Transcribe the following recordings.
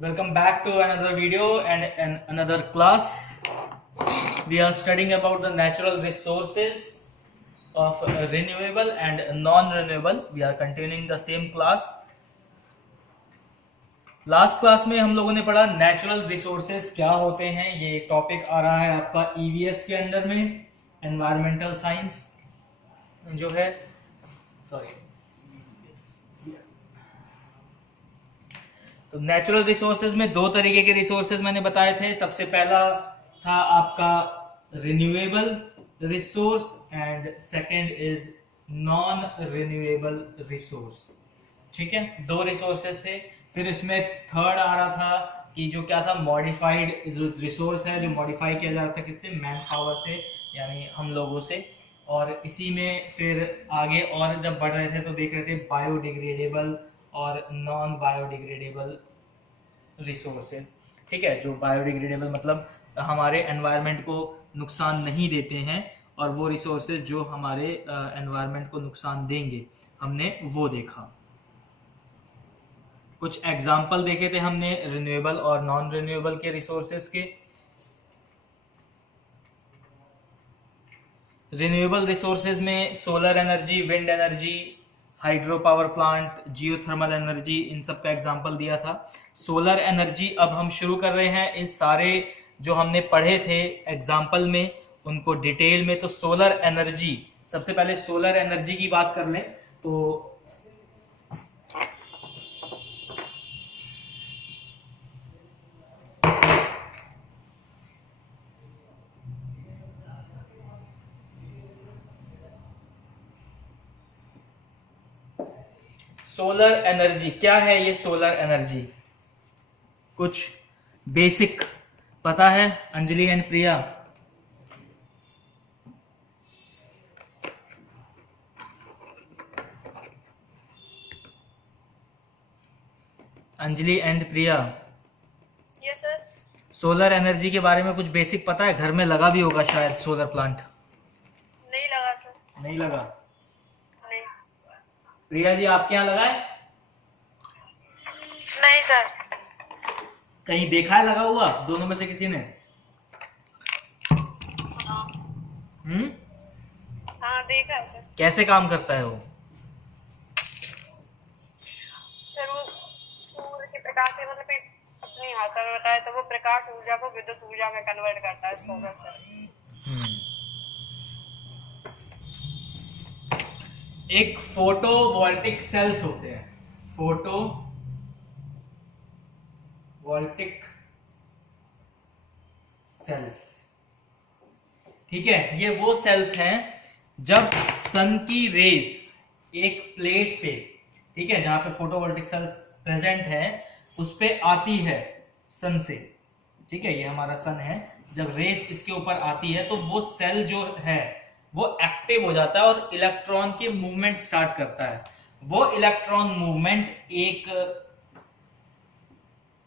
Welcome back to another video and another class. We are studying about the natural resources of renewable and non-renewable. We are continuing the same class. Last class में हम लोगों ने पढ़ा natural resources क्या होते हैं. ये topic आ रहा है आपका ईवीएस के अंडर में, एनवायरमेंटल साइंस जो है. सॉरी, तो नेचुरल रिसोर्सेज में दो तरीके के रिसोर्सेज मैंने बताए थे. सबसे पहला था आपका renewable resource and second is non renewable resource. ठीक है, दो रिसोर्सेज थे. फिर इसमें थर्ड आ रहा था कि जो क्या था, मॉडिफाइड रिसोर्स है, जो मॉडिफाई किया जा रहा था किससे, मैन पावर से, यानी हम लोगों से. और इसी में फिर आगे और जब बढ़ रहे थे तो देख रहे थे बायोडिग्रेडेबल और नॉन बायोडिग्रेडेबल रिसोर्सेज. ठीक है, जो बायोडिग्रेडेबल मतलब हमारे एनवायरनमेंट को नुकसान नहीं देते हैं, और वो रिसोर्सेज जो हमारे एनवायरनमेंट को नुकसान देंगे, हमने वो देखा. कुछ एग्जाम्पल देखे थे हमने रिन्यूएबल और नॉन रिन्यूएबल के रिसोर्सेज के. रिन्यूएबल रिसोर्सेज में solar energy, wind energy, hydro power plant, geothermal energy, इन सब का एग्जांपल दिया था. सोलर एनर्जी अब हम शुरू कर रहे हैं. इस सारे जो हमने पढ़े थे एग्जांपल में उनको डिटेल में. तो सोलर एनर्जी, सबसे पहले सोलर एनर्जी की बात कर लें तो सोलर एनर्जी क्या है. ये सोलर एनर्जी कुछ बेसिक पता है Anjali and Priya? Anjali and Priya, yes sir. Solar energy के बारे में कुछ बेसिक पता है? घर में लगा भी होगा शायद सोलर प्लांट. नहीं लगा सर. नहीं लगा? नहीं. प्रिया जी, आपके यहाँ लगा है? नहीं सर. कहीं देखा है लगा हुआ दोनों में से किसी ने? हाँ देखा है सर. कैसे काम करता है वो? सर वो सूर्य के प्रकाश से, मतलब एक अपनी भाषा में बताए तो वो प्रकाश ऊर्जा को विद्युत ऊर्जा में कन्वर्ट करता है सोलर सर. एक फोटोवोल्टिक सेल्स होते हैं, फोटोवोल्टिक सेल्स. ठीक है, ये वो सेल्स हैं जब सन की रेज एक प्लेट पे, ठीक है, जहां पे फोटोवोल्टिक सेल्स प्रेजेंट है, उस पे आती है सन से. ठीक है, ये हमारा सन है. जब रेस इसके ऊपर आती है तो वो सेल जो है वो एक्टिव हो जाता है और इलेक्ट्रॉन की मूवमेंट स्टार्ट करता है. वो इलेक्ट्रॉन मूवमेंट एक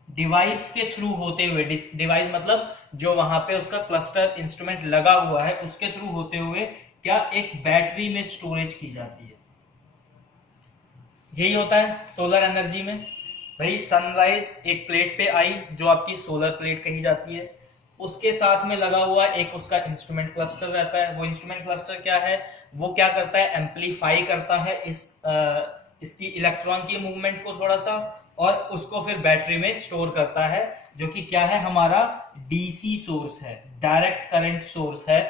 डिवाइस के थ्रू होते हुए, डिवाइस मतलब जो वहां पे उसका क्लस्टर इंस्ट्रूमेंट लगा हुआ है उसके थ्रू होते हुए क्या, एक बैटरी में स्टोरेज की जाती है. यही होता है सोलर एनर्जी में. भाई सनराइज एक प्लेट पे आई जो आपकी सोलर प्लेट कही जाती है, उसके साथ में लगा हुआ एक उसका इंस्ट्रूमेंट क्लस्टर रहता है. वो इंस्ट्रूमेंट क्लस्टर क्या है, वो क्या करता है, एम्पलीफाई करता है इसकी इलेक्ट्रॉन की मूवमेंट को थोड़ा सा, और उसको फिर बैटरी में स्टोर करता है, जो कि क्या है, हमारा डीसी सोर्स है, डायरेक्ट करंट सोर्स है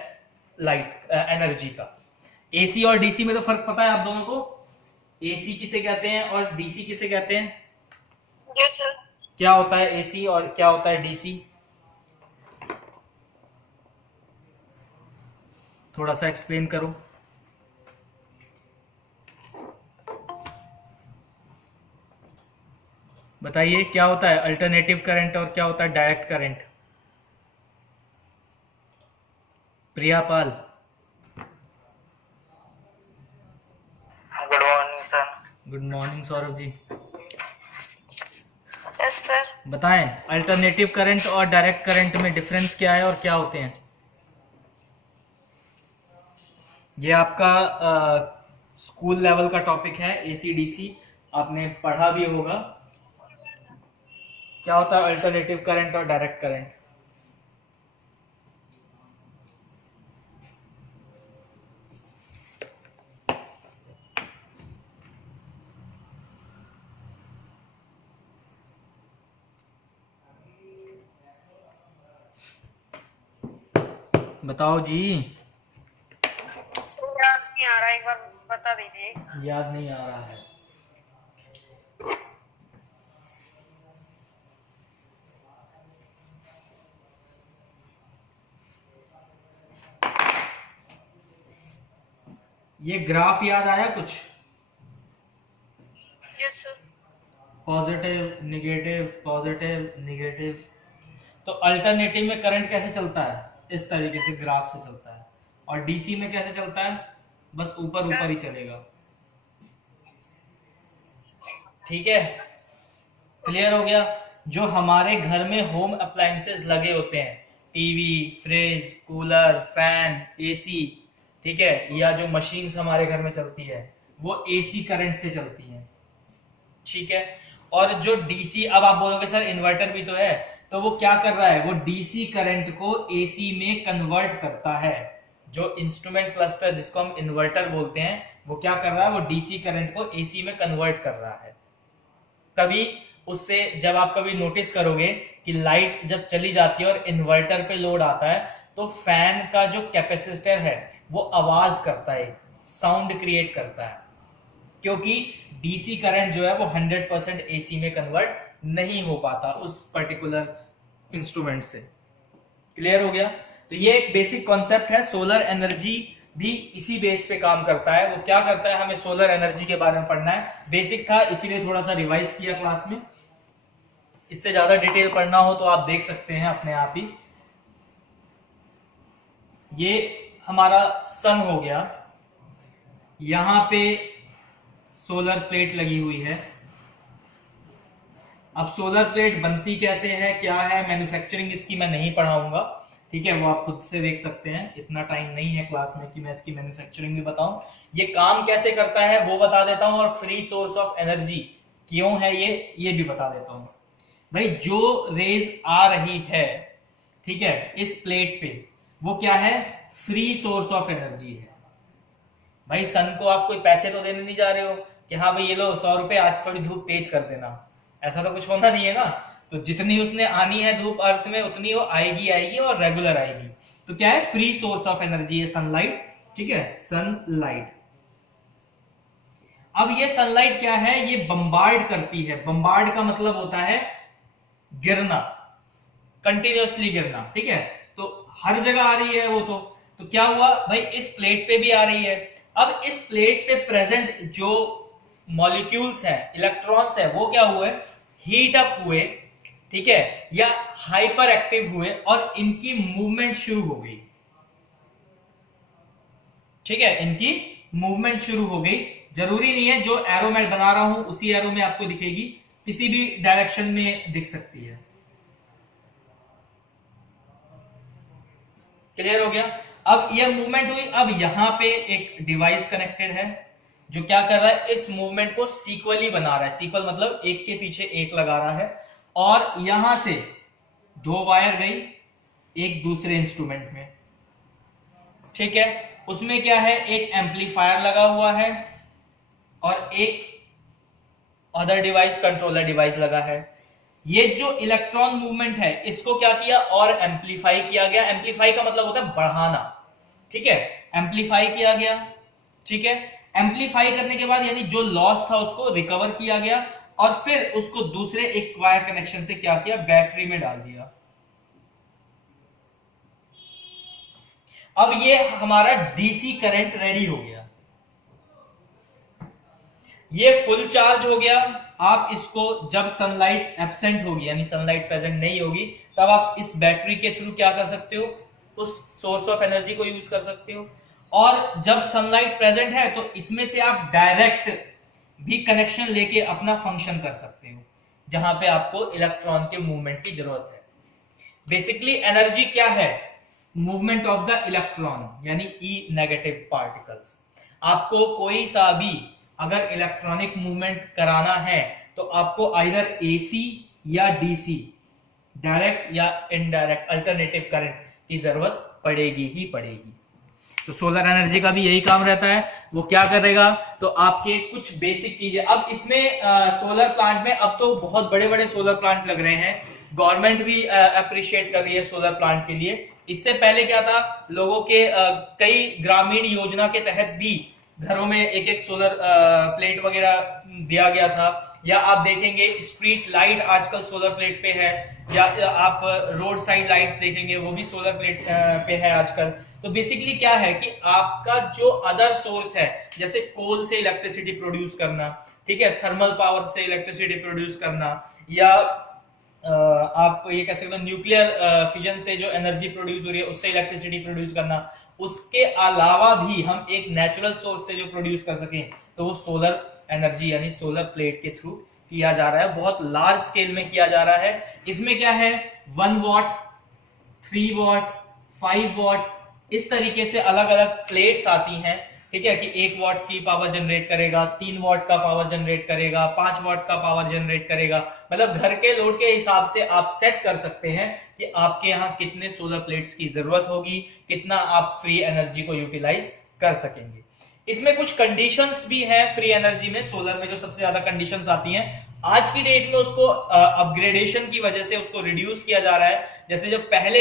लाइट एनर्जी का. एसी और डीसी में तो फर्क पता है आप दोनों को? एसी किसे कहते हैं और डीसी किसे कहते हैं? Yes sir. क्या होता है एसी और क्या होता है डीसी? थोड़ा सा एक्सप्लेन करो. बताइए क्या होता है अल्टरनेटिव करंट और क्या होता है direct current? Priya Pal. Good morning sir. Good morning Saurabh ji. Yes sir. बताएं अल्टरनेटिव करंट और डायरेक्ट करंट में डिफरेंस क्या है और क्या होते हैं? ये आपका स्कूल लेवल का टॉपिक है, एसी डीसी आपने पढ़ा भी होगा. क्या होता है अल्टरनेटिव करंट और डायरेक्ट करंट? बताओ जी। सर याद नहीं आ रहा, एक बार बता दीजिए। याद नहीं आ रहा है? ये ग्राफ याद आया कुछ? Yes sir. Positive negative, positive negative. तो अल्टरनेटिव में करंट कैसे चलता है? इस तरीके से ग्राफ से चलता है। और डीसी में कैसे चलता है? बस ऊपर ऊपर ही चलेगा। ठीक है, क्लियर हो गया? जो हमारे घर में होम अप्लायंसेस लगे होते हैं, TV, fridge, cooler, fan, AC, ठीक है, या जो मशीन्स हमारे घर में चलती है वो एसी करंट से चलती हैं। ठीक है, और जो डीसी, अब आप बोलोगे सर इन्वर्टर भी तो है, तो वो क्या कर रहा है? वो डीसी करंट को एसी में कन्वर्ट करता है। जो इंस्ट्रूमेंट क्लस्टर जिसको हम इन्वर्टर बोलते हैं, वो क्या कर रहा है? वो डीसी करंट को एसी में कन्वर्ट कर रहा है। तभी उससे जब आप कभी नोटिस करोगे कि लाइट जब चली जाती है और इन्वर्टर पे लोड आता है, तो फैन का जो कैपेसिटर है वो आवाज करता है, साउंड क्रिएट करता है, क्योंकि डीसी करंट जो है वो 100% एसी में कन्वर्ट नहीं हो पाता उस पर्टिकुलर इंस्ट्रूमेंट से। क्लियर हो गया? तो ये एक बेसिक कॉन्सेप्ट है। सोलर एनर्जी भी इसी बेस पे काम करता है। वो क्या करता है, हमें सोलर एनर्जी के बारे में पढ़ना है। बेसिक था इसीलिए थोड़ा सा रिवाइज किया क्लास में। इससे ज्यादा डिटेल पढ़ना हो तो आप देख सकते हैं अपने आप ही। ये हमारा सन हो गया, यहां पे सोलर प्लेट लगी हुई है। अब सोलर प्लेट बनती कैसे है, क्या है, मैन्युफैक्चरिंग इसकी मैं नहीं पढ़ाऊंगा, ठीक है, वो आप खुद से देख सकते हैं। इतना टाइम नहीं है क्लास में कि मैं इसकी मैन्युफैक्चरिंग भी बताऊं। ये काम कैसे करता है वो बता देता हूं, और फ्री सोर्स ऑफ एनर्जी क्यों है ये भी बता देता हूं। भाई जो रेज आ रही है, ठीक है, इस प्लेट पे, वो क्या है? फ्री सोर्स ऑफ एनर्जी है। भाई सन को आप कोई पैसे तो देने नहीं जा रहे हो कि हाँ भाई ये लो 100 रुपए, आज थोड़ी धूप तेज कर देना, ऐसा तो कुछ होना नहीं है ना। तो जितनी उसने आनी है धूप अर्थ में, उतनी वो आएगी आएगी और रेगुलर आएगी। तो क्या है? फ्री सोर्स ऑफ एनर्जी है सनलाइट। ठीक है, सनलाइट। अब ये सनलाइट क्या है? ये बम्बार्ड करती है। बम्बार्ड का मतलब होता है गिरना, कंटिन्यूअसली गिरना। ठीक है, तो हर जगह आ रही है वो। तो क्या हुआ भाई, इस प्लेट पे भी आ रही है। अब इस प्लेट पे प्रेजेंट जो मॉलिक्यूल्स हैं, इलेक्ट्रॉन्स है, वो क्या हुए? हीट अप हुए, ठीक है, या हाइपर एक्टिव हुए, और इनकी मूवमेंट शुरू हो गई। ठीक है, इनकी मूवमेंट शुरू हो गई। जरूरी नहीं है जो एरो मैं बना रहा हूं उसी एरो में आपको दिखेगी, किसी भी डायरेक्शन में दिख सकती है। क्लियर हो गया? अब ये मूवमेंट हुई। अब यहां पे एक डिवाइस कनेक्टेड है जो क्या कर रहा है? इस मूवमेंट को सीक्वली बना रहा है। सीक्वल मतलब एक के पीछे एक लगा रहा है। और यहां से दो वायर गई एक दूसरे इंस्ट्रूमेंट में। ठीक है, उसमें क्या है? एक एम्पलीफायर लगा हुआ है और एक अदर डिवाइस, कंट्रोलर डिवाइस लगा है। ये जो इलेक्ट्रॉन मूवमेंट है इसको क्या किया? और एम्पलीफाई किया गया। एम्पलीफाई का मतलब होता है बढ़ाना। ठीक है, एम्पलीफाई किया गया। ठीक है, एम्पलीफाई करने के बाद यानी जो लॉस था उसको रिकवर किया गया, और फिर उसको दूसरे एक वायर कनेक्शन से क्या किया? बैटरी में डाल दिया। अब ये हमारा डीसी करंट रेडी हो गया। ये फुल चार्ज हो गया। आप इसको जब सनलाइट एब्सेंट होगी यानी सनलाइट प्रेजेंट नहीं होगी, तब आप इस बैटरी के थ्रू क्या कर सकते हो? उस सोर्स ऑफ एनर्जी को यूज कर सकते हो। और जब सनलाइट प्रेजेंट है तो इसमें से आप डायरेक्ट भी कनेक्शन लेके अपना फंक्शन कर सकते हो, जहां पे आपको इलेक्ट्रॉन के मूवमेंट की जरूरत है। बेसिकली एनर्जी क्या है? मूवमेंट ऑफ द इलेक्ट्रॉन, यानी ई नेगेटिव पार्टिकल्स। आपको कोई सा भी अगर इलेक्ट्रॉनिक मूवमेंट कराना है तो आपको आइदर एसी या डीसी, डायरेक्ट या इनडायरेक्ट अल्टरनेटिव करंट की जरूरत पड़ेगी ही पड़ेगी। तो सोलर एनर्जी का भी यही काम रहता है। वो क्या करेगा, तो आपके कुछ बेसिक चीजें, अब इसमें सोलर प्लांट में अब तो बहुत बड़े बड़े सोलर प्लांट लग रहे हैं, गवर्नमेंट भी अप्रिशिएट कर रही है सोलर प्लांट के लिए। इससे पहले क्या था, लोगों के कई ग्रामीण योजना के तहत भी घरों में एक एक सोलर प्लेट वगैरह दिया गया था, या आप देखेंगे स्ट्रीट लाइट आजकल सोलर प्लेट पे है, या आप रोड साइड लाइट्स देखेंगे वो भी सोलर प्लेट पे है आजकल। तो बेसिकली क्या है कि आपका जो अदर सोर्स है, जैसे कोल से इलेक्ट्रिसिटी प्रोड्यूस करना, ठीक है, थर्मल पावर से इलेक्ट्रिसिटी प्रोड्यूस करना, या आप ये कह सकते हो न्यूक्लियर फिजन से जो एनर्जी प्रोड्यूस हो रही है उससे इलेक्ट्रिसिटी प्रोड्यूस करना, उसके अलावा भी हम एक नेचुरल सोर्स से जो प्रोड्यूस कर सकें, तो वो सोलर एनर्जी यानी सोलर प्लेट के थ्रू किया जा रहा है, बहुत लार्ज स्केल में किया जा रहा है। इसमें क्या है, 1 वॉट, 3 वॉट, 5 वॉट, इस तरीके से अलग अलग प्लेट्स आती हैं, ठीक है, कि 1 वॉट की पावर जनरेट करेगा, 3 वॉट का पावर जनरेट करेगा, 5 वॉट का पावर जनरेट करेगा। मतलब घर के लोड के हिसाब से आप सेट कर सकते हैं कि आपके यहाँ कितने सोलर प्लेट्स की जरूरत होगी, कितना आप फ्री एनर्जी को यूटिलाइज कर सकेंगे। इसमें कुछ कंडीशंस भी हैं फ्री एनर्जी में, सोलर में जो सबसे ज्यादा कंडीशंस आती हैं आज की डेट में, उसको अपग्रेडेशन की वजह से उसको रिड्यूस किया जा रहा है। जैसे जब पहले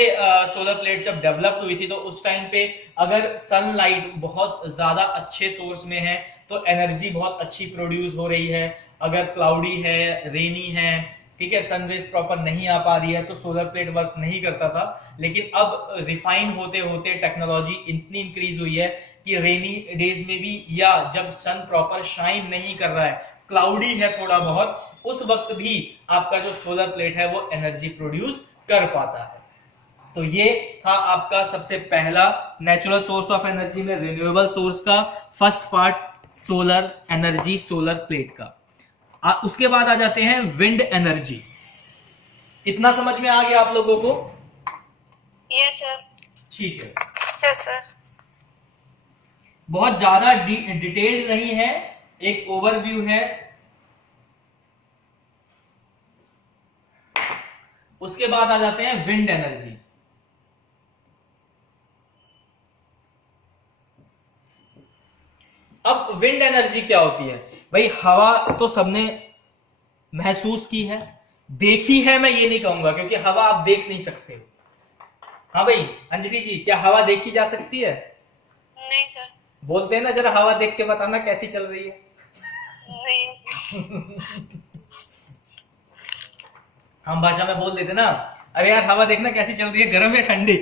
सोलर प्लेट जब डेवलप हुई थी तो उस टाइम पे अगर सनलाइट बहुत ज्यादा अच्छे सोर्स में है तो एनर्जी बहुत अच्छी प्रोड्यूस हो रही है, अगर क्लाउडी है, रेनी है, ठीक है, सनरेज प्रॉपर नहीं आ पा रही है तो सोलर प्लेट वर्क नहीं करता था। लेकिन अब रिफाइन होते होते टेक्नोलॉजी इतनी इंक्रीज हुई है कि रेनी डेज में भी, या जब सन प्रॉपर शाइन नहीं कर रहा है, क्लाउडी है थोड़ा बहुत, उस वक्त भी आपका जो सोलर प्लेट है वो एनर्जी प्रोड्यूस कर पाता है। तो ये था आपका सबसे पहला नेचुरल सोर्स ऑफ एनर्जी में रिन्यूएबल सोर्स का first part, solar energy, solar plate का। उसके बाद आ जाते हैं विंड एनर्जी। इतना समझ में आ गया आप लोगों को? Yes sir. ठीक है, यस सर। बहुत ज्यादा डिटेल नहीं है, एक ओवरव्यू है। उसके बाद आ जाते हैं विंड एनर्जी। अब विंड एनर्जी क्या होती है भाई? हवा तो सबने महसूस की है, देखी है मैं ये नहीं कहूंगा क्योंकि हवा आप देख नहीं सकते। हाँ भाई अंजलि जी, क्या हवा देखी जा सकती है? नहीं सर। बोलते हैं ना, जरा हवा देख के बताना कैसी चल रही है। नहीं। हम भाषा में बोल देते ना, अरे यार हवा देखना कैसी चल रही है, गर्म या ठंडी।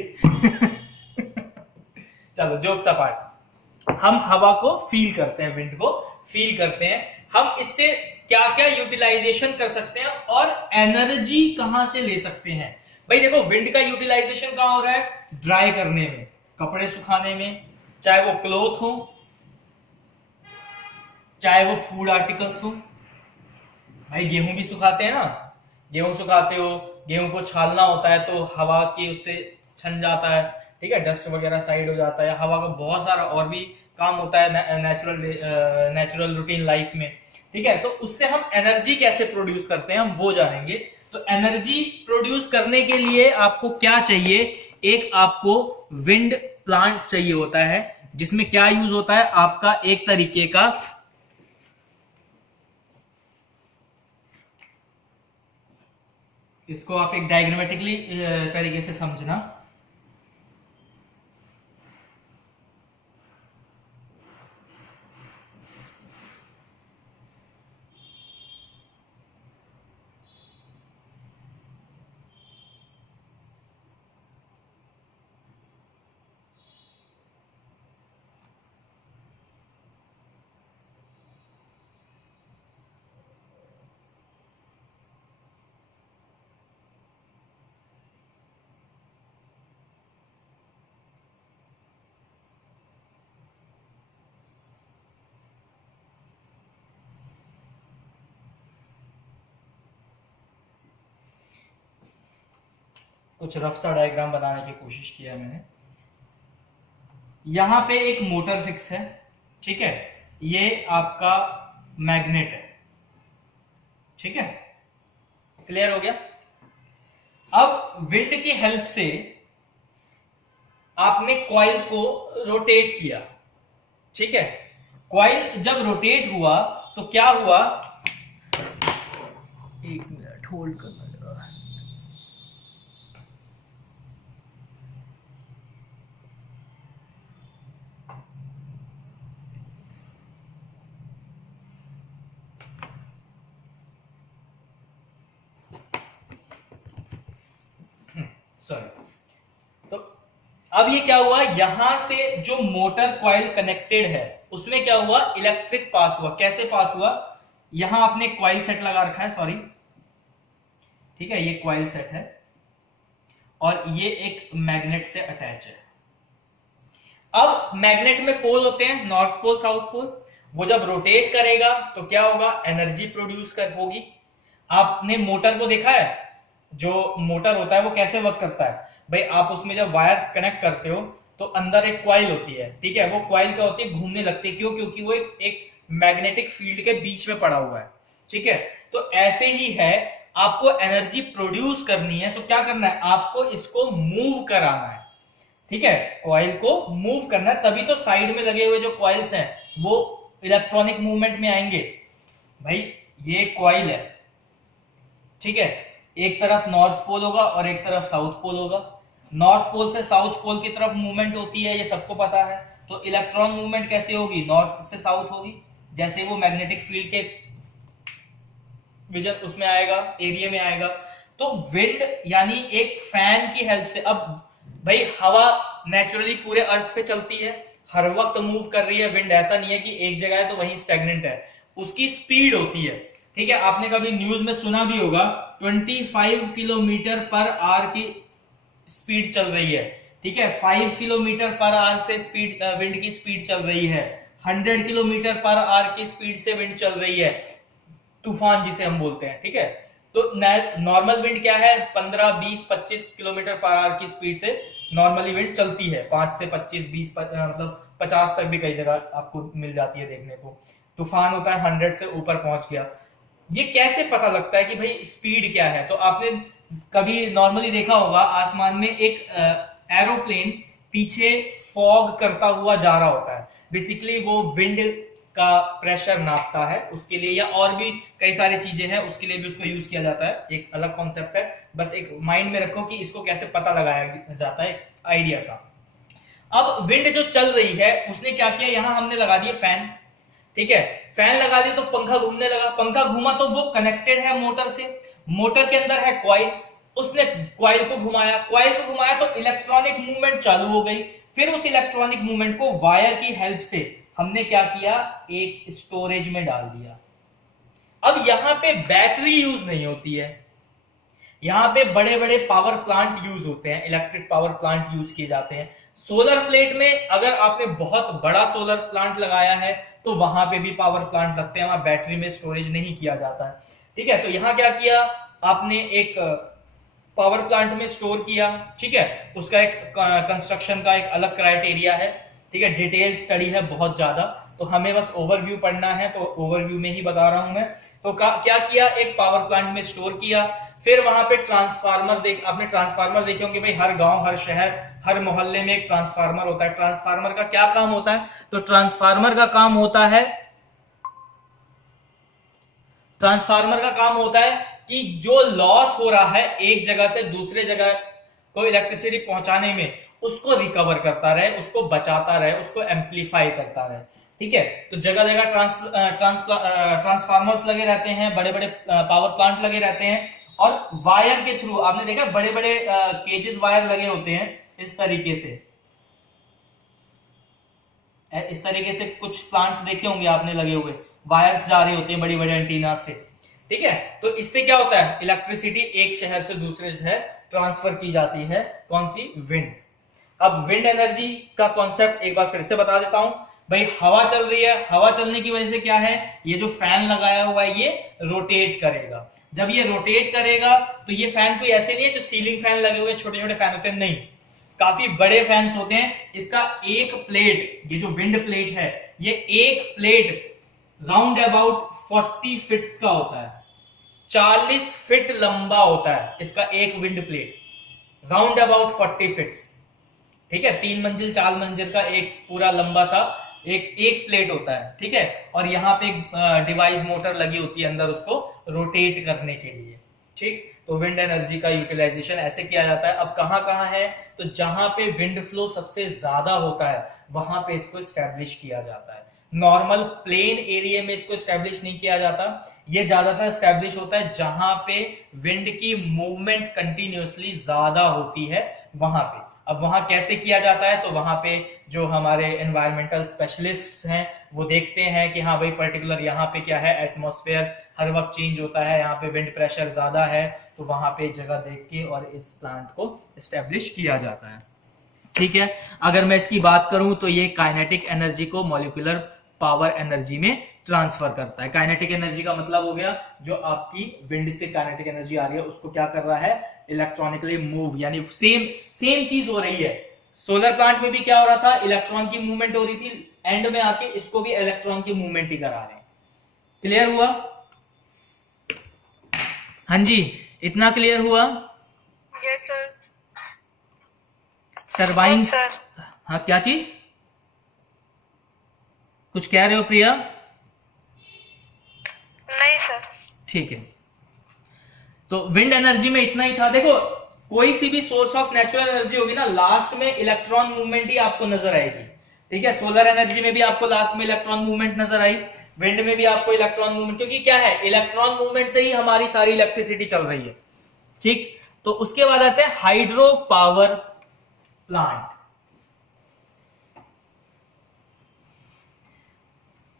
चलो जोक्स अपार्ट, हम हवा को फील करते हैं, विंड को फील करते हैं, हम इससे क्या क्या यूटिलाइजेशन कर सकते हैं और एनर्जी कहां से ले सकते हैं। भाई देखो, विंड का यूटिलाइजेशन कहां हो रहा है? ड्राई करने में, कपड़े सुखाने में, चाहे वो क्लोथ हो, चाहे वो फूड आर्टिकल्स हो। भाई गेहूं भी सुखाते हैं ना, गेहूं सुखाते हो, गेहूं को छालना होता है तो हवा के उससे छन जाता है, ठीक है, डस्ट वगैरह साइड हो जाता है। हवा का बहुत सारा और भी काम होता है नेचुरल रूटीन लाइफ में, ठीक है। तो उससे हम एनर्जी कैसे प्रोड्यूस करते हैं हम वो जानेंगे। तो एनर्जी प्रोड्यूस करने के लिए आपको क्या चाहिए? एक आपको विंड प्लांट चाहिए होता है, जिसमें क्या यूज होता है आपका, एक तरीके का इसको आप एक डायग्रामेटिकली तरीके से समझना। कुछ रफ सा डायग्राम बनाने की कोशिश किया है मैंने। यहां पे एक मोटर फिक्स है, ठीक है, ये आपका मैग्नेट है, ठीक है। क्लियर हो गया? अब विंड की हेल्प से आपने कॉइल को रोटेट किया, ठीक है। कॉइल जब रोटेट हुआ तो क्या हुआ, एक मिनट होल्ड करना जरा। सॉरी। तो अब ये क्या हुआ, यहां से जो मोटर कॉइल कनेक्टेड है उसमें क्या हुआ, इलेक्ट्रिक पास हुआ। कैसे पास हुआ, यहां आपने कॉइल सेट लगा रखा है, सॉरी, ठीक है, ये कॉइल सेट है और ये एक मैग्नेट से अटैच है। अब मैग्नेट में पोल होते हैं, नॉर्थ पोल साउथ पोल। वो जब रोटेट करेगा तो क्या होगा, एनर्जी प्रोड्यूस कर होगी। आपने मोटर को देखा है, जो मोटर होता है वो कैसे वर्क करता है भाई, आप उसमें जब वायर कनेक्ट करते हो तो अंदर एक कॉइल होती है, ठीक है। वो कॉइल क्या होती है, घूमने लगती है। क्यों? क्योंकि वो एक मैग्नेटिक फील्ड के बीच में पड़ा हुआ है, ठीक है। तो ऐसे ही है, आपको एनर्जी प्रोड्यूस करनी है तो क्या करना है, आपको इसको मूव कराना है, ठीक है। कॉइल को मूव करना है, तभी तो साइड में लगे हुए जो कॉइल्स हैं वो इलेक्ट्रॉनिक मूवमेंट में आएंगे। भाई ये कॉइल है, ठीक है, एक तरफ नॉर्थ पोल होगा और एक तरफ साउथ पोल होगा। नॉर्थ पोल से साउथ पोल की तरफ मूवमेंट होती है, ये सबको पता है। तो इलेक्ट्रॉन मूवमेंट कैसे होगी, नॉर्थ से साउथ होगी। जैसे वो मैग्नेटिक फील्ड के विजन उसमें आएगा, एरिया में आएगा। तो विंड यानी एक फैन की हेल्प से, अब भाई हवा नेचुरली पूरे अर्थ पे चलती है, हर वक्त मूव कर रही है। विंड ऐसा नहीं है कि एक जगह है तो वहीं स्टैग्नेंट है, उसकी स्पीड होती है, ठीक है। आपने कभी न्यूज में सुना भी होगा 25 किलोमीटर पर आवर की स्पीड चल रही है, ठीक है। 5 किलोमीटर पर आवर से स्पीड विंड की स्पीड चल रही है, 100 किलोमीटर पर आवर की स्पीड से विंड चल रही है, तूफान जिसे हम बोलते हैं, ठीक है। तो नॉर्मल विंड क्या है, 15, 20, 25 किलोमीटर पर आवर की स्पीड से नॉर्मली विंड चलती है। 5 से 25, 20 मतलब 50 तक भी कई जगह आपको मिल जाती है देखने को। तूफान होता है 100 से ऊपर पहुंच गया। ये कैसे पता लगता है कि भाई स्पीड क्या है, तो आपने कभी नॉर्मली देखा होगा आसमान में एक एरोप्लेन पीछे फॉग करता हुआ जा रहा होता है। बेसिकली वो विंड का प्रेशर नापता है उसके लिए, या और भी कई सारी चीजें हैं उसके लिए भी उसको यूज किया जाता है। एक अलग कॉन्सेप्ट है, बस एक माइंड में रखो कि इसको कैसे पता लगाया जाता है, आइडिया सा। अब विंड जो चल रही है उसने क्या किया, यहां हमने लगा दिए फैन, ठीक है। फैन लगा दिया तो पंखा घूमने लगा, पंखा घूमा तो वो कनेक्टेड है मोटर से, मोटर के अंदर है कॉइल, उसने कॉइल को घुमाया तो इलेक्ट्रॉनिक मूवमेंट चालू हो गई। फिर उस इलेक्ट्रॉनिक मूवमेंट को वायर की हेल्प से हमने क्या किया, एक स्टोरेज में डाल दिया। अब यहां पे बैटरी यूज नहीं होती है, यहां पे बड़े बड़े पावर प्लांट यूज होते हैं, इलेक्ट्रिक पावर प्लांट यूज किए जाते हैं। सोलर प्लेट में अगर आपने बहुत बड़ा सोलर प्लांट लगाया है तो वहां पे भी पावर प्लांट लगते हैं, वहां बैटरी में स्टोरेज नहीं किया जाता है, ठीक है। तो यहां क्या किया आपने, एक पावर प्लांट में स्टोर किया, ठीक है। उसका एक कंस्ट्रक्शन का एक अलग क्राइटेरिया है, ठीक है, डिटेल स्टडी है बहुत ज्यादा, तो हमें बस ओवरव्यू पढ़ना है तो ओवरव्यू में ही बता रहा हूं मैं। तो क्या किया, एक पावर प्लांट में स्टोर किया। फिर वहां पे ट्रांसफार्मर आपने ट्रांसफार्मर देखे होंगे भाई, हर गांव, हर शहर, हर मोहल्ले में एक ट्रांसफार्मर होता है। ट्रांसफार्मर का क्या काम होता है, तो ट्रांसफार्मर का काम होता है कि जो लॉस हो रहा है एक जगह से दूसरे जगह को इलेक्ट्रिसिटी पहुंचाने में, उसको रिकवर करता रहे, उसको बचाता रहे, उसको एम्पलीफाई करता रहे, ठीक है। तो जगह जगह ट्रांसफार्मर्स लगे रहते हैं, बड़े बड़े पावर प्लांट लगे रहते हैं, और वायर के थ्रू आपने देखा बड़े बड़े केजेस वायर लगे होते हैं इस तरीके से कुछ प्लांट्स देखे होंगे आपने लगे हुए, वायर्स जा रहे होते हैं बड़ी बड़ी एंटीना से, ठीक है। तो इससे क्या होता है, इलेक्ट्रिसिटी एक शहर से दूसरे शहर ट्रांसफर की जाती है, कौन सी, विंड। अब विंड एनर्जी का कॉन्सेप्ट एक बार फिर से बता देता हूं भाई। हवा चल रही है, हवा चलने की वजह से क्या है, ये जो फैन लगाया हुआ है ये रोटेट करेगा। जब ये रोटेट करेगा तो ये फैन कोई ऐसे नहीं है जो सीलिंग फैन लगे हुए छोटे छोटे फैन होते हैं, नहीं, काफी बड़े फैंस होते हैं। इसका एक प्लेट, ये जो विंड प्लेट है, ये एक प्लेट राउंड अबाउट 40 फीट्स का होता है, 40 फीट लंबा होता है इसका एक wind plate, round about 40 feets. ठीक है, 3 मंजिल 4 मंजिल का एक पूरा लंबा सा एक प्लेट होता है। ठीक है, और यहाँ पे एक डिवाइस मोटर लगी होती है अंदर उसको रोटेट करने के लिए। ठीक, तो विंड एनर्जी का यूटिलाइजेशन ऐसे किया जाता है। अब कहां कहां है, तो जहां पे विंड फ्लो सबसे ज्यादा होता है वहां पे इसको स्टैब्लिश किया जाता है। नॉर्मल प्लेन एरिया में इसको स्टैब्लिश नहीं किया जाता, ये ज्यादातर स्टैब्लिश होता है जहां पे विंड की मूवमेंट कंटिन्यूअसली ज्यादा होती है वहां पे। अब वहां कैसे किया जाता है, तो वहां पे जो हमारे एनवायरमेंटल स्पेशलिस्ट्स हैं वो देखते हैं कि हाँ भाई पर्टिकुलर यहाँ पे क्या है, एटमॉस्फेयर हर वक्त चेंज होता है, यहाँ पे विंड प्रेशर ज्यादा है, तो वहां पे जगह देख के और इस प्लांट को एस्टेब्लिश किया जाता है। ठीक है, अगर मैं इसकी बात करूं तो ये काइनेटिक एनर्जी को मॉलिक्यूलर पावर एनर्जी में ट्रांसफर करता है। काइनेटिक एनर्जी का मतलब हो गया जो आपकी विंड से काइनेटिक एनर्जी आ रही है उसको क्या कर रहा है, इलेक्ट्रॉनिकली मूव, यानी सेम चीज हो रही है। सोलर प्लांट में भी क्या हो रहा था, इलेक्ट्रॉन की मूवमेंट हो रही थी, एंड में आके इसको भी इलेक्ट्रॉन की मूवमेंट ही करा रहे हैं। क्लियर हुआ? हाँ जी, इतना क्लियर हुआ? Yes sir. टरबाइन, सर हाँ क्या चीज, कुछ कह रहे हो प्रिया? नहीं सर। ठीक है, तो विंड एनर्जी में इतना ही था। देखो कोई सी भी सोर्स ऑफ नेचुरल एनर्जी होगी ना, लास्ट में इलेक्ट्रॉन मूवमेंट ही आपको नजर आएगी। ठीक है, सोलर एनर्जी में भी आपको लास्ट में इलेक्ट्रॉन मूवमेंट नजर आई, विंड में भी आपको इलेक्ट्रॉन मूवमेंट, क्योंकि क्या है, इलेक्ट्रॉन मूवमेंट से ही हमारी सारी इलेक्ट्रिसिटी चल रही है। ठीक, तो उसके बाद आते हैं हाइड्रो पावर प्लांट।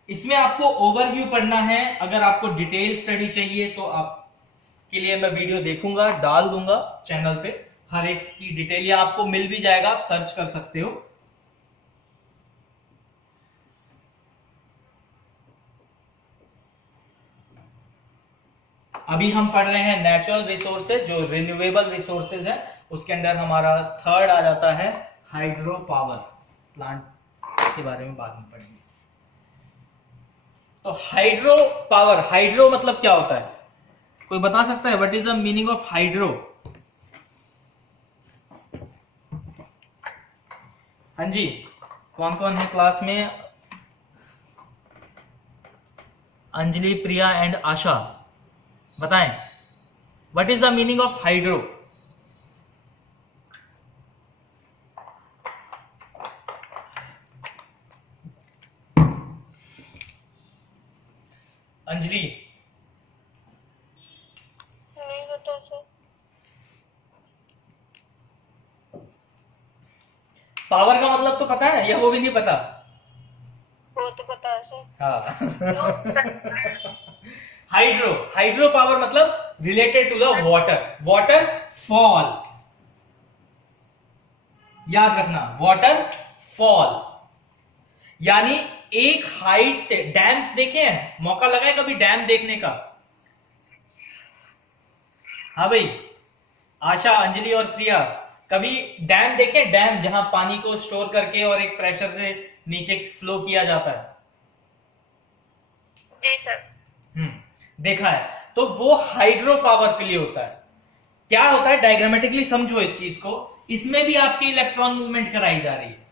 इसमें आपको ओवरव्यू पढ़ना है, अगर आपको डिटेल स्टडी चाहिए तो आपके लिए मैं वीडियो देखूंगा, डाल दूंगा चैनल पे, हर एक की डिटेल, या आपको मिल भी जाएगा, आप सर्च कर सकते हो। अभी हम पढ़ रहे हैं नेचुरल रिसोर्सेज, जो रिन्यूएबल रिसोर्सेज है, उसके अंदर हमारा थर्ड आ जाता है हाइड्रो पावर प्लांट, के बारे में बाद में पढ़ेंगे। तो हाइड्रो पावर, हाइड्रो मतलब क्या होता है, कोई बता सकता है what is the meaning of hydro? हाँ जी, कौन कौन है क्लास में? अंजलि, प्रिया एंड आशा, बताएं what is the meaning of hydro? Anjali, नहीं होता सर। पावर का मतलब तो पता है या वो भी नहीं पता? वो तो पता है सर। हाँ हाइड्रो, हाइड्रो पावर मतलब related to the water, waterfall, याद रखना, वाटर फॉल, यानी एक हाइट से, डैम्स देखे हैं, मौका लगा है कभी डैम देखने का? हाँ भाई, आशा, अंजलि और प्रिया, कभी डैम देखे? डैम जहां पानी को स्टोर करके और एक प्रेशर से नीचे फ्लो किया जाता है। जी सर। देखा है, तो वो हाइड्रो पावर के लिए होता है। क्या होता है, डायग्रामेटिकली समझो इस चीज को, इसमें भी आपकी इलेक्ट्रॉन मूवमेंट कराई जा रही है।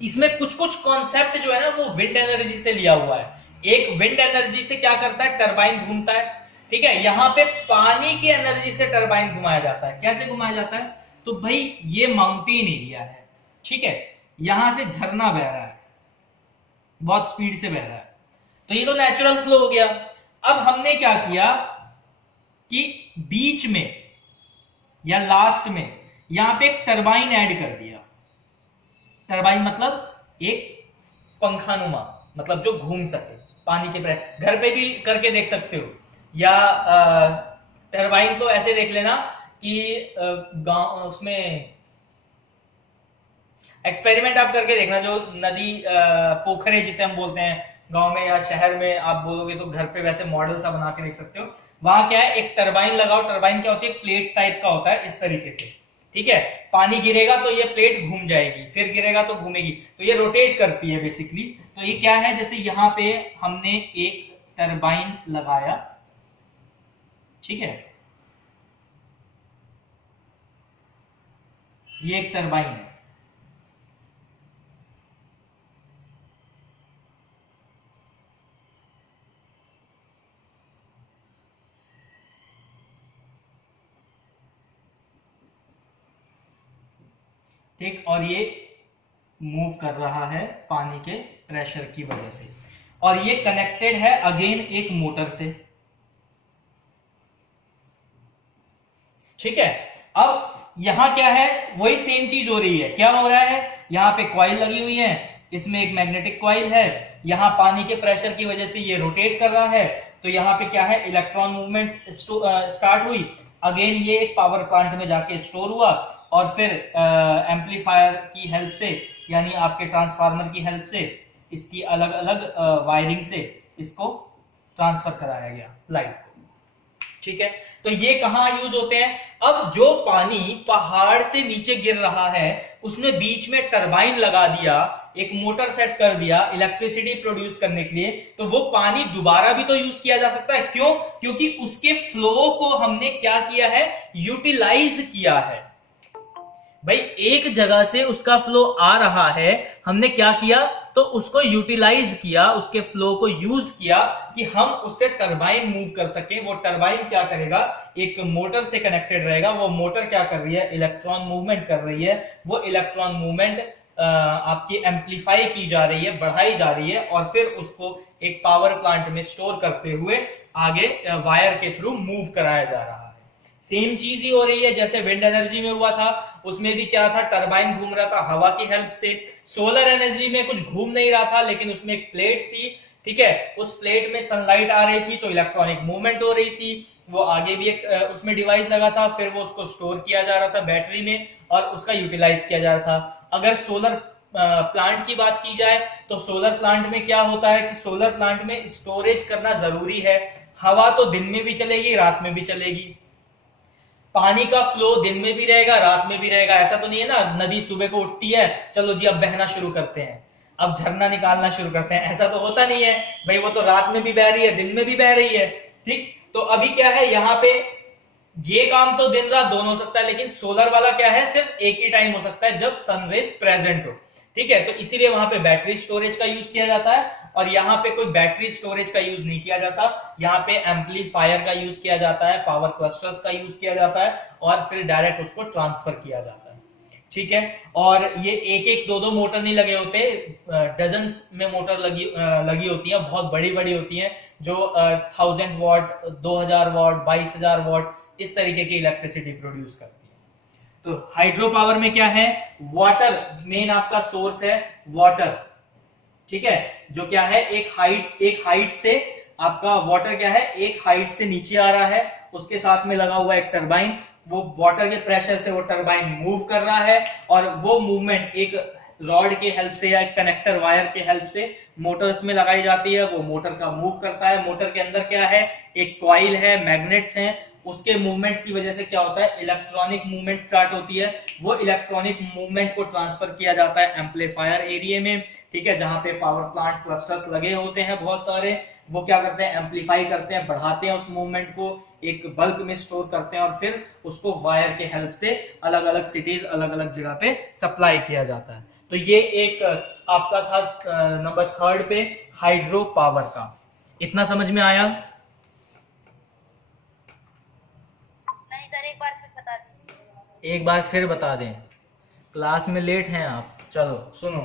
इसमें कुछ कुछ कॉन्सेप्ट जो है ना वो विंड एनर्जी से लिया हुआ है। एक विंड एनर्जी से क्या करता है, टरबाइन घूमता है। ठीक है, यहां पे पानी की एनर्जी से टरबाइन घुमाया जाता है। कैसे घुमाया जाता है, तो भाई ये माउंटेन एरिया है, ठीक है, यहां से झरना बह रहा है, बहुत स्पीड से बह रहा है, तो ये तो नेचुरल फ्लो हो गया। अब हमने क्या किया कि बीच में या लास्ट में यहां पे एक टरबाइन ऐड कर दिया। टरबाइन मतलब एक पंखानुमा, मतलब जो घूम सके पानी के प्रेशर, घर पे भी करके देख सकते हो, या टरबाइन को ऐसे देख लेना कि गांव, उसमें एक्सपेरिमेंट आप करके देखना, जो नदी पोखरे जिसे हम बोलते हैं गांव में या शहर में, आप बोलोगे तो घर पे वैसे मॉडल सा बना के देख सकते हो। वहां क्या है, एक टरबाइन लगाओ, टरबाइन क्या होती है, प्लेट टाइप का होता है इस तरीके से, ठीक है, पानी गिरेगा तो ये प्लेट घूम जाएगी, फिर गिरेगा तो घूमेगी, तो ये रोटेट करती है बेसिकली। तो ये क्या है, जैसे यहाँ पे हमने एक टरबाइन लगाया, ठीक है, ये एक टरबाइन है। ठीक, और ये मूव कर रहा है पानी के प्रेशर की वजह से, और ये कनेक्टेड है अगेन एक मोटर से। ठीक है, अब यहां क्या है, वही सेम चीज हो रही है। क्या हो रहा है, यहां पे कॉइल लगी हुई है, इसमें एक मैग्नेटिक कॉइल है, यहां पानी के प्रेशर की वजह से ये रोटेट कर रहा है, तो यहां पे क्या है, इलेक्ट्रॉन मूवमेंट स्टार्ट हुई, अगेन ये एक पावर प्लांट में जाके स्टोर हुआ, और फिर एम्पलीफायर की हेल्प से, यानी आपके ट्रांसफार्मर की हेल्प से, इसकी अलग अलग वायरिंग से इसको ट्रांसफर कराया गया लाइट को। ठीक है, तो ये कहां यूज होते हैं, अब जो पानी पहाड़ से नीचे गिर रहा है उसमें बीच में टरबाइन लगा दिया, एक मोटर सेट कर दिया इलेक्ट्रिसिटी प्रोड्यूस करने के लिए, तो वो पानी दोबारा भी तो यूज किया जा सकता है। क्यों, क्योंकि उसके फ्लो को हमने क्या किया है, यूटिलाइज किया है। भाई एक जगह से उसका फ्लो आ रहा है, हमने क्या किया, तो उसको यूटिलाइज किया, उसके फ्लो को यूज किया कि हम उससे टरबाइन मूव कर सकें। वो टरबाइन क्या करेगा, एक मोटर से कनेक्टेड रहेगा, वो मोटर क्या कर रही है, इलेक्ट्रॉन मूवमेंट कर रही है, वो इलेक्ट्रॉन मूवमेंट आपकी एम्पलीफाई की जा रही है, बढ़ाई जा रही है, और फिर उसको एक पावर प्लांट में स्टोर करते हुए आगे वायर के थ्रू मूव कराया जा रहा है। सेम चीज ही हो रही है जैसे विंड एनर्जी में हुआ था, उसमें भी क्या था, टरबाइन घूम रहा था हवा की हेल्प से। सोलर एनर्जी में कुछ घूम नहीं रहा था, लेकिन उसमें एक प्लेट थी, ठीक है, उस प्लेट में सनलाइट आ रही थी तो इलेक्ट्रॉनिक मूवमेंट हो रही थी, वो आगे भी एक उसमें डिवाइस लगा था, फिर वो उसको स्टोर किया जा रहा था बैटरी में और उसका यूटिलाइज किया जा रहा था। अगर सोलर प्लांट की बात की जाए तो सोलर प्लांट में क्या होता है कि सोलर प्लांट में स्टोरेज करना जरूरी है। हवा तो दिन में भी चलेगी, रात में भी चलेगी, पानी का फ्लो दिन में भी रहेगा, रात में भी रहेगा। ऐसा तो नहीं है ना, नदी सुबह को उठती है, चलो जी अब बहना शुरू करते हैं, अब झरना निकालना शुरू करते हैं, ऐसा तो होता नहीं है भाई। वो तो रात में भी बह रही है, दिन में भी बह रही है। ठीक, तो अभी क्या है, यहाँ पे ये काम तो दिन रात दोनों हो सकता है, लेकिन सोलर वाला क्या है, सिर्फ एक ही टाइम हो सकता है जब सनरेज प्रेजेंट हो। ठीक है, तो इसीलिए वहां पे बैटरी स्टोरेज का यूज किया जाता है, और यहाँ पे कोई बैटरी स्टोरेज का यूज नहीं किया जाता। यहाँ पे एम्पलीफायर का यूज किया जाता है, पावर क्लस्टर्स का यूज किया जाता है, और फिर डायरेक्ट उसको ट्रांसफर किया जाता है। ठीक है, और ये एक एक दो दो मोटर नहीं लगे होते, डजन्स में मोटर लगी होती है, बहुत बड़ी बड़ी होती हैं, जो 1000 वॉट, 2000 वॉट, 22000 वॉट इस तरीके की इलेक्ट्रिसिटी प्रोड्यूस करती है। तो हाइड्रो पावर में क्या है, वाटर मेन आपका सोर्स है, वाटर। ठीक है, जो क्या है, एक हाइट से आपका वाटर क्या है, एक हाइट से नीचे आ रहा है, उसके साथ में लगा हुआ एक टरबाइन, वो वाटर के प्रेशर से वो टरबाइन मूव कर रहा है, और वो मूवमेंट एक रॉड के हेल्प से या एक कनेक्टर वायर के हेल्प से मोटर्स में लगाई जाती है, वो मोटर का मूव करता है। मोटर के अंदर क्या है, एक कॉइल है, मैग्नेट्स हैं, उसके मूवमेंट की वजह से क्या होता है, इलेक्ट्रॉनिक मूवमेंट स्टार्ट होती है, वो इलेक्ट्रॉनिक मूवमेंट को ट्रांसफर किया जाता है एम्पलीफायर एरिया में। ठीक है, जहां पे पावर प्लांट क्लस्टर्स लगे होते हैं बहुत सारे, वो क्या करते हैं, एम्पलीफाई करते हैं, बढ़ाते हैं उस मूवमेंट को, एक बल्क में स्टोर करते हैं, और फिर उसको वायर के हेल्प से अलग अलग सिटीज, अलग अलग जगह पे सप्लाई किया जाता है। तो ये एक आपका था नंबर 3 पे हाइड्रो पावर का। इतना समझ में आया? नहीं सर, एक बार फिर बता दीजिए। एक बार फिर बता दें, क्लास में लेट हैं आप। चलो सुनो,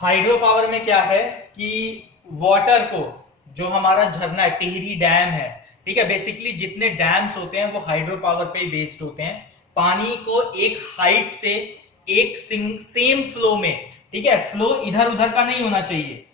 हाइड्रो पावर में क्या है कि वाटर को, जो हमारा झरना है, टिहरी डैम है, ठीक है, बेसिकली जितने डैम्स होते हैं वो हाइड्रो पावर पे ही बेस्ड होते हैं। पानी को एक हाइट से एक सेम फ्लो में, ठीक है, फ्लो इधर उधर का नहीं होना चाहिए,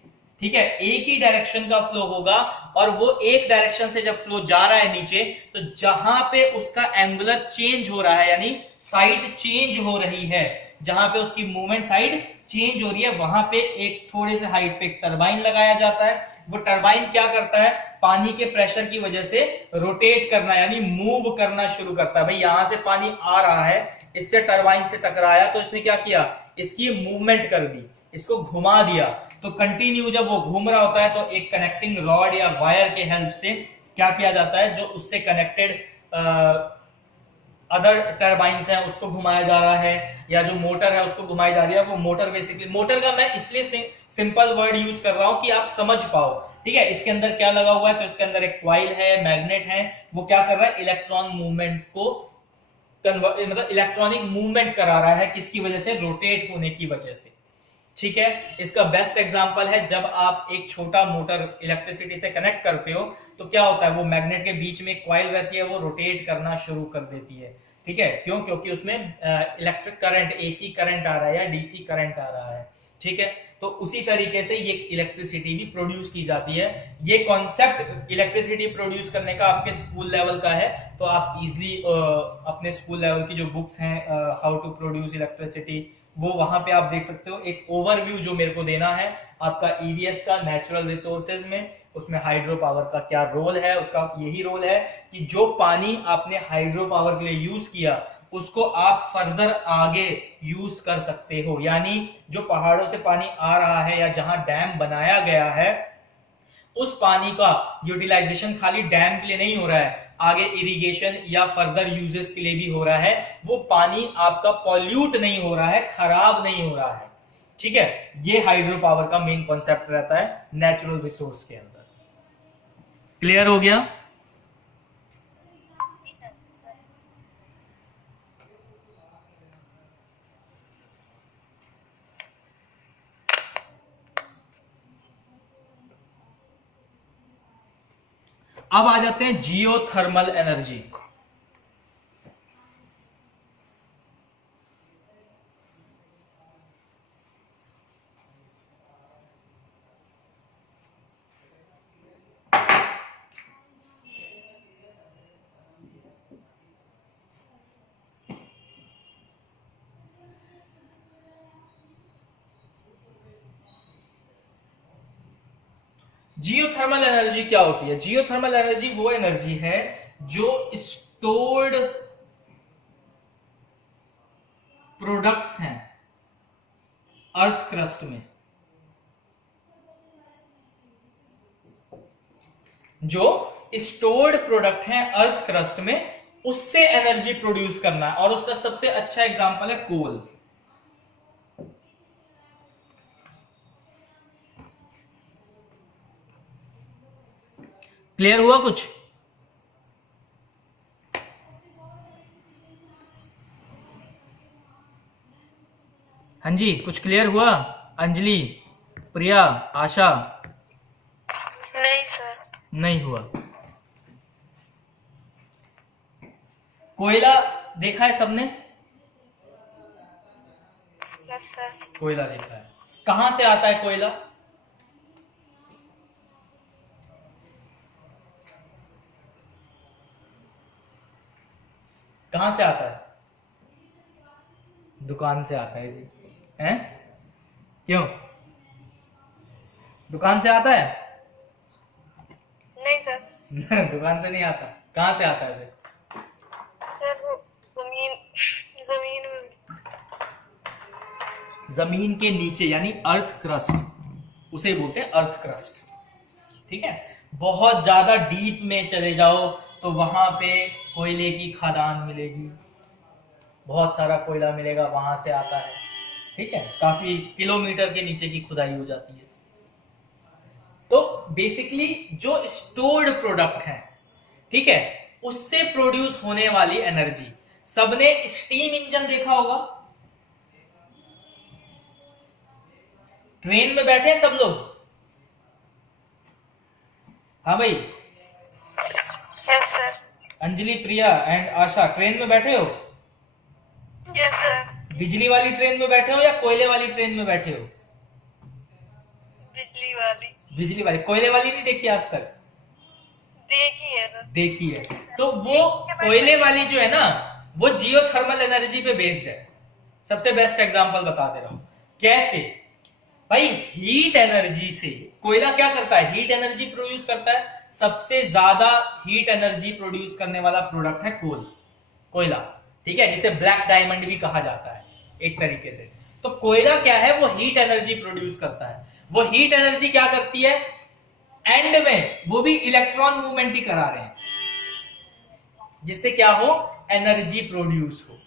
ठीक है, एक ही डायरेक्शन का फ्लो होगा, और वो एक डायरेक्शन से जब फ्लो जा रहा है नीचे, तो जहां पे उसका एंगुलर चेंज हो रहा है, यानी साइड चेंज हो रही है, जहां पे उसकी मूवमेंट साइड चेंज हो रही है, वहां पे एक थोड़े से हाइट पे एक टरबाइन लगाया जाता है। वो टरबाइन क्या करता है, पानी के प्रेशर की वजह से रोटेट करना, यानी मूव करना शुरू करता है। भाई यहां से पानी आ रहा है, इससे टरबाइन से टकराया, तो इसने क्या किया, इसकी मूवमेंट कर दी, इसको घुमा दिया, तो कंटिन्यू जब वो घूम रहा होता है तो एक कनेक्टिंग रॉड या वायर के हेल्प से क्या किया जाता है, जो उससे कनेक्टेड अदर टरबाइंस हैं उसको घुमाया जा रहा है, या जो मोटर है उसको घुमाई जा रही है। वो मोटर बेसिकली, मोटर का मैं इसलिए सिंपल वर्ड यूज कर रहा हूं कि आप समझ पाओ, ठीक है। इसके अंदर क्या लगा हुआ है, तो इसके अंदर एक कॉइल है, मैग्नेट है, वो क्या कर रहा है, इलेक्ट्रॉन मूवमेंट को मतलब इलेक्ट्रॉनिक मूवमेंट करा रहा है, किसकी वजह से, रोटेट होने की वजह से, ठीक है। इसका बेस्ट एग्जांपल है जब आप एक छोटा मोटर इलेक्ट्रिसिटी से कनेक्ट करते हो तो क्या होता है, वो मैग्नेट के बीच में कॉइल रहती है, वो रोटेट करना शुरू कर देती है, ठीक है। क्यों, क्योंकि उसमें इलेक्ट्रिक करंट, एसी करंट आ रहा है या डीसी करंट आ रहा है, ठीक है। तो उसी तरीके से ये इलेक्ट्रिसिटी भी प्रोड्यूस की जाती है। ये कॉन्सेप्ट इलेक्ट्रिसिटी प्रोड्यूस करने का आपके स्कूल लेवल का है, तो आप इजिली अपने स्कूल लेवल की जो बुक्स हैं, हाउ टू प्रोड्यूस इलेक्ट्रिसिटी, वो वहां पे आप देख सकते हो। एक ओवरव्यू जो मेरे को देना है आपका ईवीएस का नेचुरल रिसोर्सेज में, उसमें हाइड्रो पावर का क्या रोल है, उसका यही रोल है कि जो पानी आपने हाइड्रो पावर के लिए यूज किया उसको आप फर्दर आगे यूज कर सकते हो। यानी जो पहाड़ों से पानी आ रहा है या जहां डैम बनाया गया है, उस पानी का यूटिलाइजेशन खाली डैम के लिए नहीं हो रहा है, आगे इरिगेशन या फर्दर यूजेस के लिए भी हो रहा है। वो पानी आपका पॉल्यूट नहीं हो रहा है, खराब नहीं हो रहा है, ठीक है। ये हाइड्रो पावर का मेन कॉन्सेप्ट रहता है नेचुरल रिसोर्स के अंदर। क्लियर हो गया? अब आ जाते हैं जियोथर्मल एनर्जी। जियोथर्मल एनर्जी क्या होती है? जियोथर्मल एनर्जी वो एनर्जी है जो स्टोर्ड प्रोडक्ट्स हैं अर्थ क्रस्ट में, जो स्टोर्ड प्रोडक्ट हैं अर्थ क्रस्ट में, उससे एनर्जी प्रोड्यूस करना है। और उसका सबसे अच्छा एग्जांपल है कोल। क्लियर हुआ कुछ? हाँ जी, कुछ क्लियर हुआ? अंजलि, प्रिया, आशा? नहीं सर। नहीं हुआ। कोयला देखा है सबने? Yes sir. कोयला देखा है। कहां से आता है कोयला? कहां से आता है? दुकान से आता है जी। हैं? क्यों? दुकान से आता है? नहीं सर। दुकान से नहीं आता। कहां से आता है फिर? सर वो जमीन जमीन में। जमीन के नीचे, यानी अर्थ क्रस्ट, उसे बोलते हैं अर्थ क्रस्ट, ठीक है। बहुत ज्यादा डीप में चले जाओ तो वहां पे कोयले की खदान मिलेगी, बहुत सारा कोयला मिलेगा, वहां से आता है, ठीक है। काफी किलोमीटर के नीचे की खुदाई हो जाती है। तो बेसिकली जो स्टोर्ड प्रोडक्ट है, ठीक है, उससे प्रोड्यूस होने वाली एनर्जी। सबने स्टीम इंजन देखा होगा, ट्रेन में बैठे हैं सब लोग? हाँ भाई, yes sir. Anjali, Priya and Asha, train में बैठे हो? Yes sir. बिजली वाली ट्रेन में बैठे हो या कोयले वाली ट्रेन में बैठे हो? बिजली वाली। बिजली वाली। कोयले वाली नहीं देखी आज तक? देखी है सर। देखी है। तो वो कोयले वाली जो है ना, वो जियोथर्मल एनर्जी पे बेस्ड है। सबसे बेस्ट एग्जांपल बता दे रहा हूं कैसे। भाई हीट एनर्जी से कोयला क्या करता है? हीट एनर्जी प्रोड्यूस करता है। सबसे ज्यादा हीट एनर्जी प्रोड्यूस करने वाला प्रोडक्ट है कोयला, ठीक है, जिसे ब्लैक डायमंड भी कहा जाता है एक तरीके से। तो कोयला क्या है? वो हीट एनर्जी प्रोड्यूस करता है। वो हीट एनर्जी क्या करती है? एंड में वो भी इलेक्ट्रॉन मूवमेंट ही करा रहे हैं, जिससे क्या हो, एनर्जी प्रोड्यूस हो।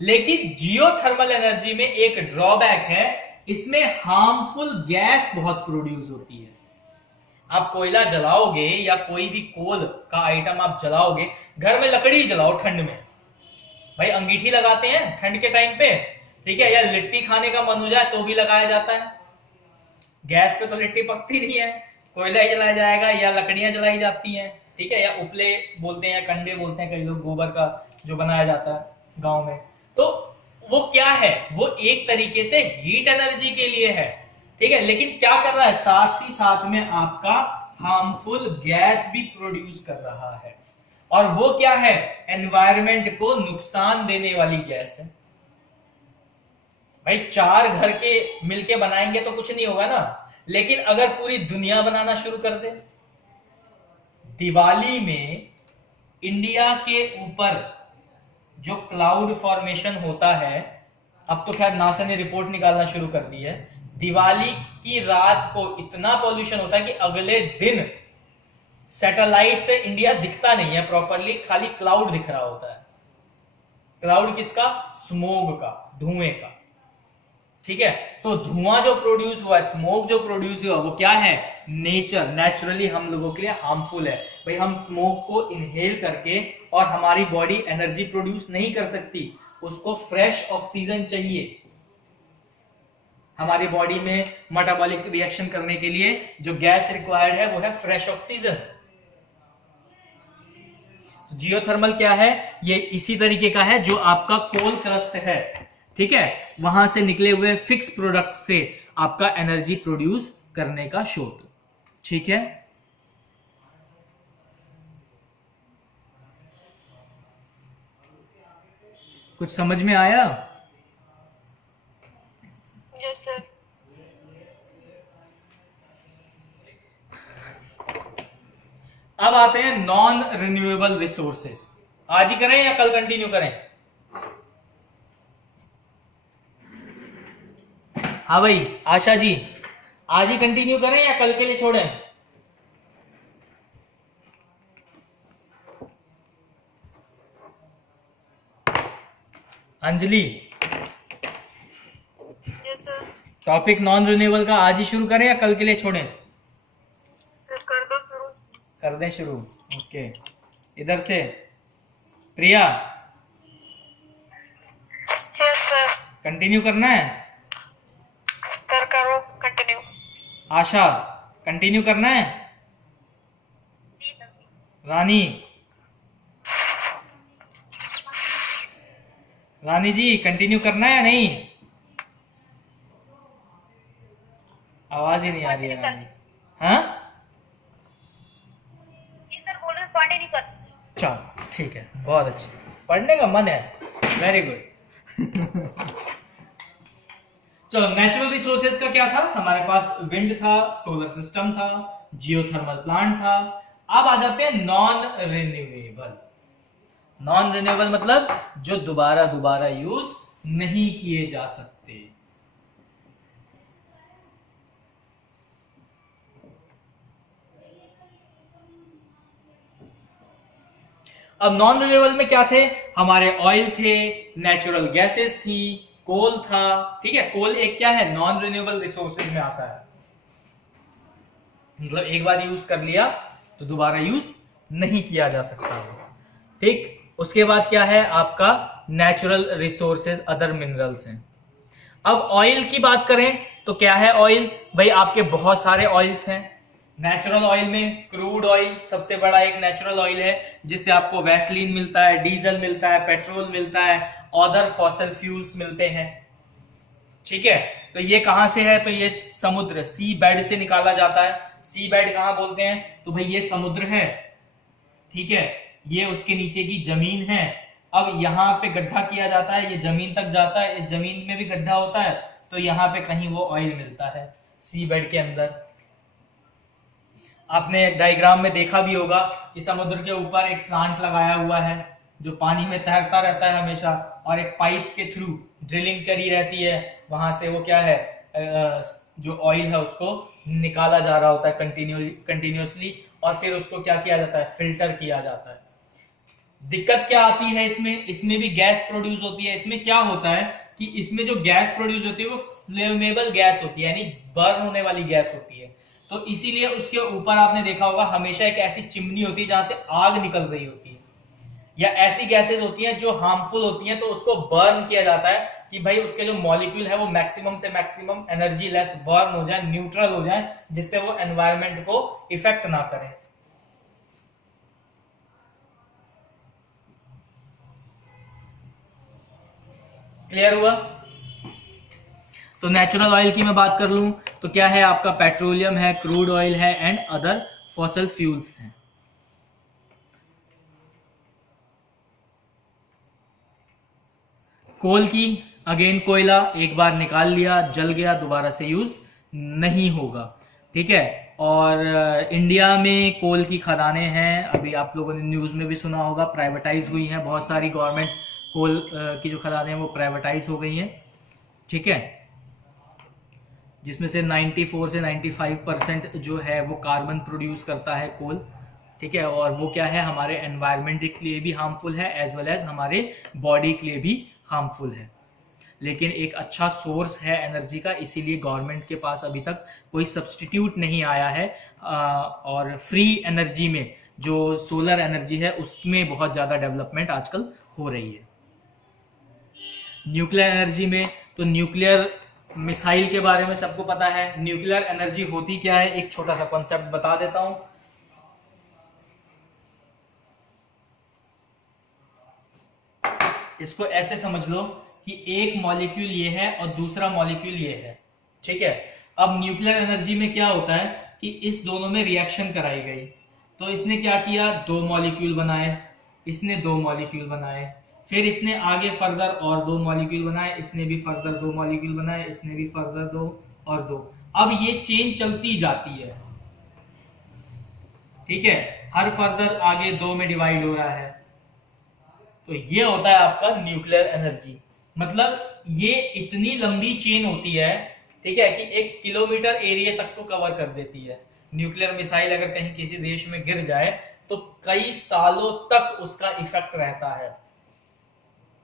लेकिन जियोथर्मल एनर्जी में एक ड्रॉबैक है, इसमें हार्मफुल गैस बहुत प्रोड्यूस होती है। आप कोयला जलाओगे या कोई भी कोल का आइटम आप जलाओगे, घर में लकड़ी जलाओ ठंड में, भाई अंगीठी लगाते हैं ठंड के टाइम पे, ठीक है, या लिट्टी खाने का मन हो जाए तो भी लगाया जाता है। गैस पे तो लिट्टी पकती नहीं है, कोयला ही जलाया जाएगा या लकड़ियां जलाई जाती हैं, ठीक है, या उपले बोलते हैं, कंडे बोलते हैं कई लोग, गोबर का जो बनाया जाता है गांव में। तो वो क्या है, वो एक तरीके से हीट एनर्जी के लिए है, ठीक है, लेकिन क्या कर रहा है, साथ ही साथ में आपका हार्मफुल गैस भी प्रोड्यूस कर रहा है। और वो क्या है, एनवायरमेंट को नुकसान देने वाली गैस है। भाई 4 घर के मिलके बनाएंगे तो कुछ नहीं होगा ना, लेकिन अगर पूरी दुनिया बनाना शुरू कर दे, दिवाली में इंडिया के ऊपर जो क्लाउड फॉर्मेशन होता है, अब तो खैर नासा ने रिपोर्ट निकालना शुरू कर दी है, दिवाली की रात को इतना पॉल्यूशन होता है कि अगले दिन सैटेलाइट से इंडिया दिखता नहीं है प्रॉपरली, खाली क्लाउड दिख रहा होता है। क्लाउड किसका, स्मोग का, धुएं का, ठीक है। तो धुआं जो प्रोड्यूस हुआ, स्मोक जो प्रोड्यूस हुआ, वो क्या है, नेचुरली हम लोगों के लिए हार्मफुल है। भाई हम स्मोक को इनहेल करके, और हमारी बॉडी एनर्जी प्रोड्यूस नहीं कर सकती, उसको फ्रेश ऑक्सीजन चाहिए। हमारी बॉडी में मेटाबॉलिक रिएक्शन करने के लिए जो गैस रिक्वायर्ड है वो है फ्रेश ऑक्सीजन। जियोथर्मल क्या है, ये इसी तरीके का है जो आपका कोल क्रस्ट है, ठीक है, वहां से निकले हुए फिक्स प्रोडक्ट से आपका एनर्जी प्रोड्यूस करने का स्रोत, ठीक है। कुछ समझ में आया? Yes sir. अब आते हैं नॉन रिन्यूएबल रिसोर्सेज। आज ही करें या कल कंटिन्यू करें? हाँ भाई आशा जी, आज ही कंटिन्यू करें या कल के लिए छोड़ें? Anjali, yes sir. Topic non renewable का आज ही शुरू करें या कल के लिए छोड़ें? सर कर दो शुरू। कर दें शुरू, ओके। इधर से प्रिया, यस सर। कंटिन्यू करना है? सर करो कंटिन्यू। आशा, कंटिन्यू करना है? रानी, रानी जी कंटिन्यू करना है या नहीं? आवाज ही नहीं आ रही है रानी। हाँ सर बोल रहे कंटिन्यू कर। चलो ठीक है, बहुत अच्छी, पढ़ने का मन है, वेरी गुड। चलो, नेचुरल रिसोर्सेज का क्या था, हमारे पास विंड था, सोलर सिस्टम था, जियोथर्मल प्लांट था। अब आ जाते हैं नॉन रिन्यूएबल। नॉन रिन्यूएबल मतलब जो दोबारा दोबारा यूज नहीं किए जा सकते। अब नॉन रिन्यूएबल में क्या थे, हमारे ऑयल थे, नेचुरल गैसेस थी, कोल था, ठीक है। कोल एक क्या है, नॉन रिन्यूएबल रिसोर्सेज में आता है, मतलब एक बार यूज कर लिया तो दोबारा यूज नहीं किया जा सकता, ठीक। उसके बाद क्या है आपका नेचुरल रिसोर्सेज, अदर मिनरल्स हैं। अब ऑयल की बात करें तो क्या है ऑयल, भाई आपके बहुत सारे ऑयल्स हैं। नेचुरल ऑयल में क्रूड ऑयल सबसे बड़ा एक नेचुरल ऑयल है, जिससे आपको वैसलीन मिलता है, डीजल मिलता है, पेट्रोल मिलता है, अदर फॉसिल फ्यूल्स मिलते हैं, ठीक है। तो ये कहां से है, तो ये समुद्र, सी बेड से निकाला जाता है। सी बेड कहां बोलते हैं, तो भाई ये समुद्र है, ठीक है, ये उसके नीचे की जमीन है। अब यहाँ पे गड्ढा किया जाता है, ये जमीन तक जाता है, इस जमीन में भी गड्ढा होता है, तो यहाँ पे कहीं वो ऑयल मिलता है सी बेड के अंदर। आपने डायग्राम में देखा भी होगा कि समुद्र के ऊपर एक प्लांट लगाया हुआ है जो पानी में तैरता रहता है हमेशा, और एक पाइप के थ्रू ड्रिलिंग करी रहती है, वहां से वो क्या है, जो ऑयल है उसको निकाला जा रहा होता है कंटिन्यूसली, और फिर उसको क्या किया जाता है, फिल्टर किया जाता है। दिक्कत क्या आती है इसमें, इसमें भी गैस प्रोड्यूस होती है। इसमें क्या होता है कि इसमें जो गैस प्रोड्यूस होती है वो फ्लेमेबल गैस होती है, यानी बर्न होने वाली गैस होती है। तो इसीलिए उसके ऊपर आपने देखा होगा हमेशा एक ऐसी चिमनी होती है जहां से आग निकल रही होती है, या ऐसी गैसेस होती हैं जो हार्मफुल होती हैं, तो उसको बर्न किया जाता है कि भाई उसके जो मॉलिक्यूल है वो मैक्सिमम से मैक्सिमम एनर्जी लेस बर्न हो जाए, न्यूट्रल हो जाए, जिससे वो एनवायरनमेंट को इफेक्ट ना करे। क्लियर हुआ? तो नेचुरल ऑयल की मैं बात कर लूं तो क्या है आपका, पेट्रोलियम है, क्रूड ऑयल है एंड अदर फॉसल फ्यूल्स हैं। कोल की अगेन कोयला एक बार निकाल लिया, जल गया, दोबारा से यूज नहीं होगा, ठीक है। और इंडिया में कोल की खदानें हैं, अभी आप लोगों ने न्यूज में भी सुना होगा, प्राइवेटाइज हुई हैं बहुत सारी, गवर्नमेंट कोल की जो खदानें हैं वो प्राइवेटाइज हो गई हैं, ठीक है, जिसमें से 94 से 95% जो है वो कार्बन प्रोड्यूस करता है कोल, ठीक है। और वो क्या है, हमारे एनवायरनमेंट के लिए भी हार्मफुल है एज वेल एज हमारे बॉडी के लिए भी हार्मफुल है, लेकिन एक अच्छा सोर्स है एनर्जी का, इसीलिए गवर्नमेंट के पास अभी तक कोई सब्स्टिट्यूट नहीं आया है। और फ्री एनर्जी में जो सोलर एनर्जी है उसमें बहुत ज़्यादा डेवलपमेंट आजकल हो रही है। न्यूक्लियर एनर्जी में तो न्यूक्लियर मिसाइल के बारे में सबको पता है। न्यूक्लियर एनर्जी होती क्या है, एक छोटा सा कॉन्सेप्ट बता देता हूं। इसको ऐसे समझ लो कि एक मॉलिक्यूल ये है और दूसरा मॉलिक्यूल ये है, ठीक है। अब न्यूक्लियर एनर्जी में क्या होता है कि इस दोनों में रिएक्शन कराई गई, तो इसने क्या किया, दो मॉलिक्यूल बनाए, इसने दो मॉलिक्यूल बनाए, फिर इसने आगे फर्दर और दो मॉलिक्यूल बनाए, इसने भी फर्दर दो मॉलिक्यूल बनाए, इसने भी फर्दर दो और दो। अब ये चेन चलती जाती है, ठीक है, हर फर्दर आगे दो में डिवाइड हो रहा है। तो ये होता है आपका न्यूक्लियर एनर्जी। मतलब ये इतनी लंबी चेन होती है, ठीक है, कि 1 किलोमीटर एरिया तक को कवर कर देती है। न्यूक्लियर मिसाइल अगर कहीं किसी देश में गिर जाए तो कई सालों तक उसका इफेक्ट रहता है,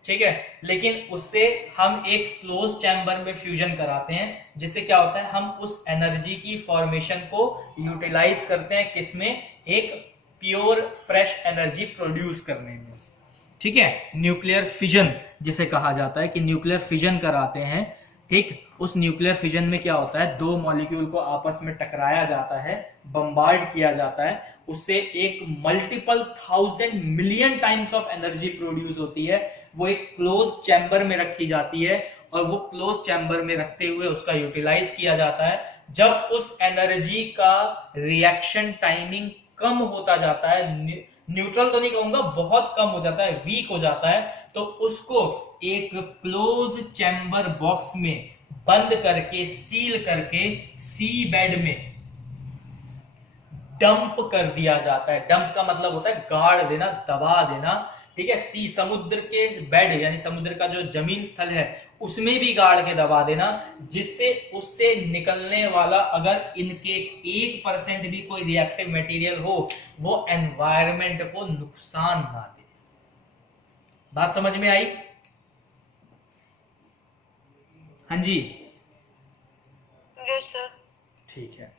ठीक है। लेकिन उससे हम एक क्लोज चैम्बर में फ्यूजन कराते हैं, जिससे क्या होता है, हम उस एनर्जी की फॉर्मेशन को यूटिलाइज करते हैं, किसमें, एक प्योर फ्रेश एनर्जी प्रोड्यूस करने में, ठीक है। न्यूक्लियर फिजन जिसे कहा जाता है कि न्यूक्लियर फिजन कराते हैं, ठीक। उस न्यूक्लियर फिजन में क्या होता है, दो मॉलिक्यूल को आपस में टकराया जाता है, बम्बार्ड किया जाता है, उससे एक multiple 1000 million times of energy produce होती है। वो एक क्लोज चैम्बर में रखी जाती है और वो क्लोज चैम्बर में रखते हुए उसका यूटिलाइज किया जाता है। जब उस एनर्जी का रिएक्शन टाइमिंग कम होता जाता है, न्यूट्रल तो नहीं कहूंगा, बहुत कम हो जाता है, वीक हो जाता है, तो उसको एक क्लोज चैम्बर बॉक्स में बंद करके, सील करके, सी बेड में डंप कर दिया जाता है। डंप का मतलब होता है गाड़ देना, दबा देना, ठीक है। सी समुद्र के बेड यानी समुद्र का जो जमीन स्थल है उसमें भी गाड़ के दबा देना, जिससे उससे निकलने वाला अगर इनकेस 1% भी कोई रिएक्टिव मटेरियल हो वो एनवायरनमेंट को नुकसान ना दे। बात समझ में आई? हाँ जी, यस सर। ठीक है।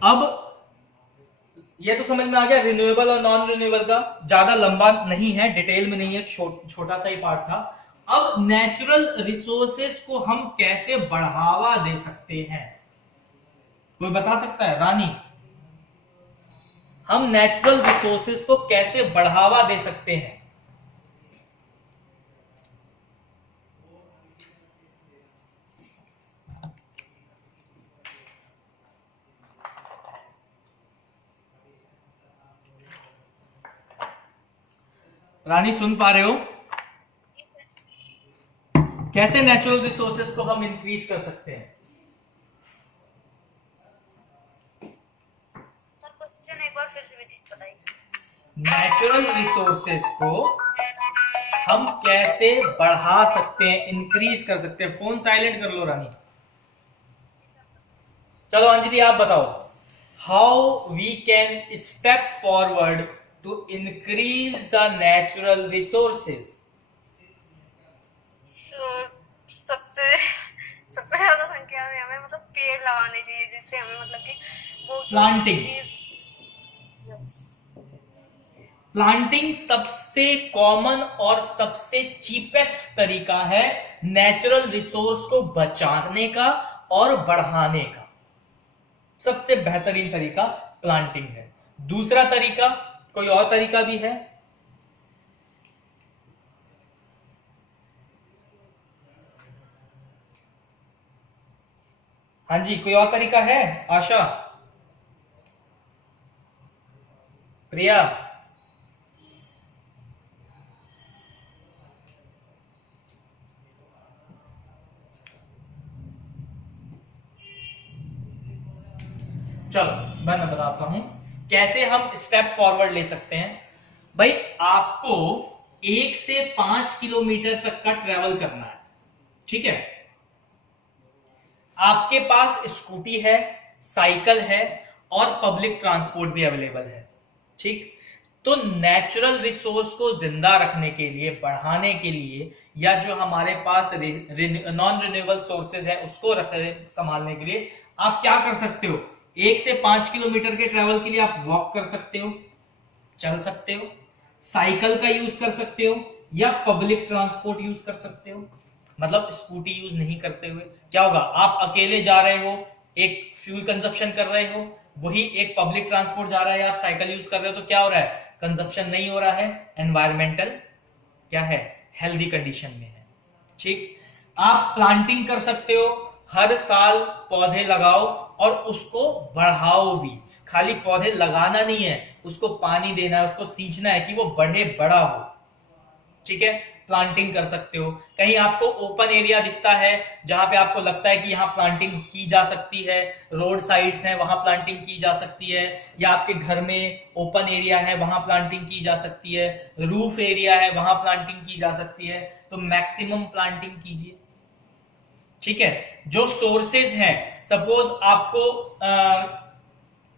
अब ये तो समझ में आ गया रिन्यूएबल और नॉन रिन्यूएबल का, ज्यादा लंबा नहीं है, डिटेल में नहीं है, छोटा सा ही पार्ट था। अब नेचुरल रिसोर्सेस को हम कैसे बढ़ावा दे सकते हैं, कोई बता सकता है? रानी, हम नेचुरल रिसोर्सेस को कैसे बढ़ावा दे सकते हैं? रानी सुन पा रहे हो? कैसे नेचुरल रिसोर्सेज को हम इंक्रीज कर सकते हैं? सर क्वेश्चन एक बार फिर से बताइए। नेचुरल रिसोर्सेज को हम कैसे बढ़ा सकते हैं, इंक्रीज कर सकते हैं। फोन साइलेंट कर लो रानी। चलो अंजलि आप बताओ, how we can step forward to increase the natural resources. सबसे सबसे ज्यादा संख्या में हमें मतलब पेड़ लगाने चाहिए, जिससे हमें मतलब कि वो प्लांटिंग। प्लांटिंग सबसे कॉमन और सबसे चीपेस्ट तरीका है नेचुरल रिसोर्स को बचाने का और बढ़ाने का। सबसे बेहतरीन तरीका प्लांटिंग है। दूसरा तरीका, कोई और तरीका भी है? हाँ जी, कोई और तरीका है? आशा, प्रिया, चलो मैं बताता हूं कैसे हम स्टेप फॉरवर्ड ले सकते हैं। भाई आपको 1 से 5 किलोमीटर तक का ट्रेवल करना है, ठीक है? आपके पास स्कूटी है, साइकिल है और पब्लिक ट्रांसपोर्ट भी अवेलेबल है, ठीक? तो नेचुरल रिसोर्स को जिंदा रखने के लिए, बढ़ाने के लिए, या जो हमारे पास नॉन रिन्यूएबल सोर्सेज है उसको संभालने के लिए आप क्या कर सकते हो? 1 से 5 किलोमीटर के ट्रेवल के लिए आप वॉक कर सकते हो, चल सकते हो, साइकिल का यूज कर सकते हो, या पब्लिक ट्रांसपोर्ट यूज कर सकते हो। मतलब स्कूटी यूज नहीं करते हुए क्या होगा? आप अकेले जा रहे हो, एक फ्यूल कंजप्शन कर रहे हो, वही एक पब्लिक ट्रांसपोर्ट जा रहा है, आप साइकिल यूज कर रहे हो, तो क्या हो रहा है? कंजप्शन नहीं हो रहा है, एनवायरमेंटल क्या है? हेल्दी कंडीशन में है, ठीक? आप प्लांटिंग कर सकते हो, हर साल पौधे लगाओ और उसको बढ़ाओ भी। खाली पौधे लगाना नहीं है, उसको पानी देना है, उसको सींचना है कि वो बढ़े, बड़ा हो, ठीक है? प्लांटिंग कर सकते हो। कहीं आपको ओपन एरिया दिखता है जहां पे आपको लगता है कि यहां प्लांटिंग की जा सकती है, रोड साइड्स हैं वहां प्लांटिंग की जा सकती है, या आपके घर में ओपन एरिया है वहां प्लांटिंग की जा सकती है, रूफ एरिया है वहां प्लांटिंग की जा सकती है, तो मैक्सिमम प्लांटिंग कीजिए, ठीक है? जो सोर्सेज हैं, सपोज आपको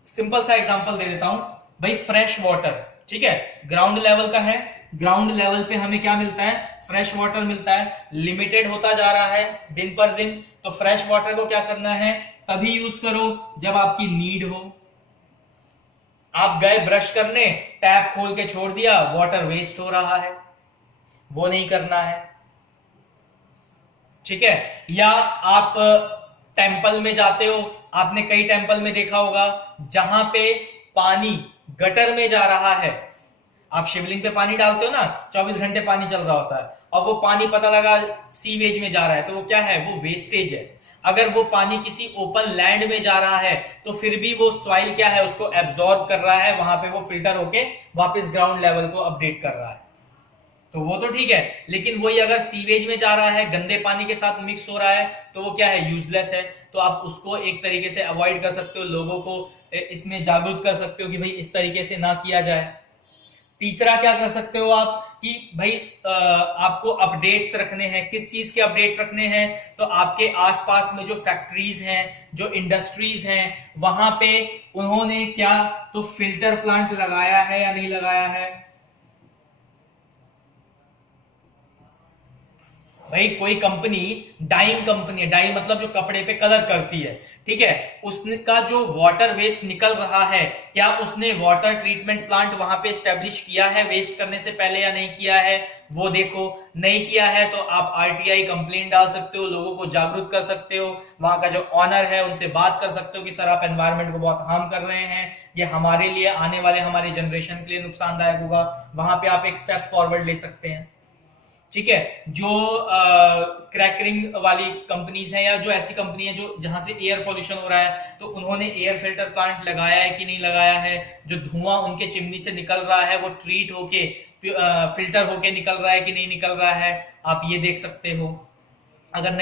सिंपल सा एग्जांपल दे देता हूं भाई, फ्रेश वाटर, ठीक है? ग्राउंड लेवल का है, ग्राउंड लेवल पे हमें क्या मिलता है? फ्रेश वाटर मिलता है, लिमिटेड होता जा रहा है दिन पर दिन। तो फ्रेश वाटर को क्या करना है? तभी यूज करो जब आपकी नीड हो। आप गए ब्रश करने, टैप खोल के छोड़ दिया, वाटर वेस्ट हो रहा है, वो नहीं करना है, ठीक है? या आप टेंपल में जाते हो, आपने कई टेंपल में देखा होगा जहां पे पानी गटर में जा रहा है। आप शिवलिंग पे पानी डालते हो ना, 24 घंटे पानी चल रहा होता है, और वो पानी पता लगा सीवेज में जा रहा है, तो वो क्या है? वो वेस्टेज है। अगर वो पानी किसी ओपन लैंड में जा रहा है तो फिर भी वो सॉइल क्या है? उसको एब्जॉर्ब कर रहा है, वहां पे वो फिल्टर होके वापस ग्राउंड लेवल को अपडेट कर रहा है, तो वो तो ठीक है। लेकिन वही अगर सीवेज में जा रहा है, गंदे पानी के साथ मिक्स हो रहा है, तो वो क्या है? यूजलेस है। तो आप उसको एक तरीके से अवॉइड कर सकते हो, लोगों को इसमें जागरूक कर सकते हो कि भाई इस तरीके से ना किया जाए। तीसरा क्या कर सकते हो आप कि भाई आपको अपडेट्स रखने हैं। किस चीज के अपडेट रखने हैं? तो आपके आसपास में जो फैक्ट्रीज हैं, जो इंडस्ट्रीज हैं, वहां पे उन्होंने क्या तो फिल्टर प्लांट लगाया है या नहीं लगाया है? भाई कोई कंपनी, डाइंग कंपनी है, डाई मतलब जो कपड़े पे कलर करती है, ठीक है? उसका जो वाटर वेस्ट निकल रहा है, क्या उसने वाटर ट्रीटमेंट प्लांट वहां पे एस्टेब्लिश किया है वेस्ट करने से पहले या नहीं किया है? वो देखो। नहीं किया है तो आप आरटीआई कंप्लेंट डाल सकते हो, लोगों को जागरूक कर सकते हो, वहां का जो ऑनर है उनसे बात कर सकते हो कि सर आप एनवायरमेंट को बहुत हार्म कर रहे हैं, ये हमारे लिए, आने वाले हमारे जनरेशन के लिए नुकसानदायक होगा। वहां पे आप एक स्टेप फॉरवर्ड ले सकते हैं, ठीक है? जो क्रैकरिंग वाली कंपनीज हैं, या जो ऐसी कंपनी है जो जहां से एयर पोल्यूशन हो रहा है, तो उन्होंने एयर फिल्टर प्लांट लगाया है कि नहीं लगाया है? जो धुआं उनके चिमनी से निकल रहा है वो ट्रीट होके फिल्टर होके निकल रहा है कि नहीं निकल रहा है? आप ये देख सकते हो। अगर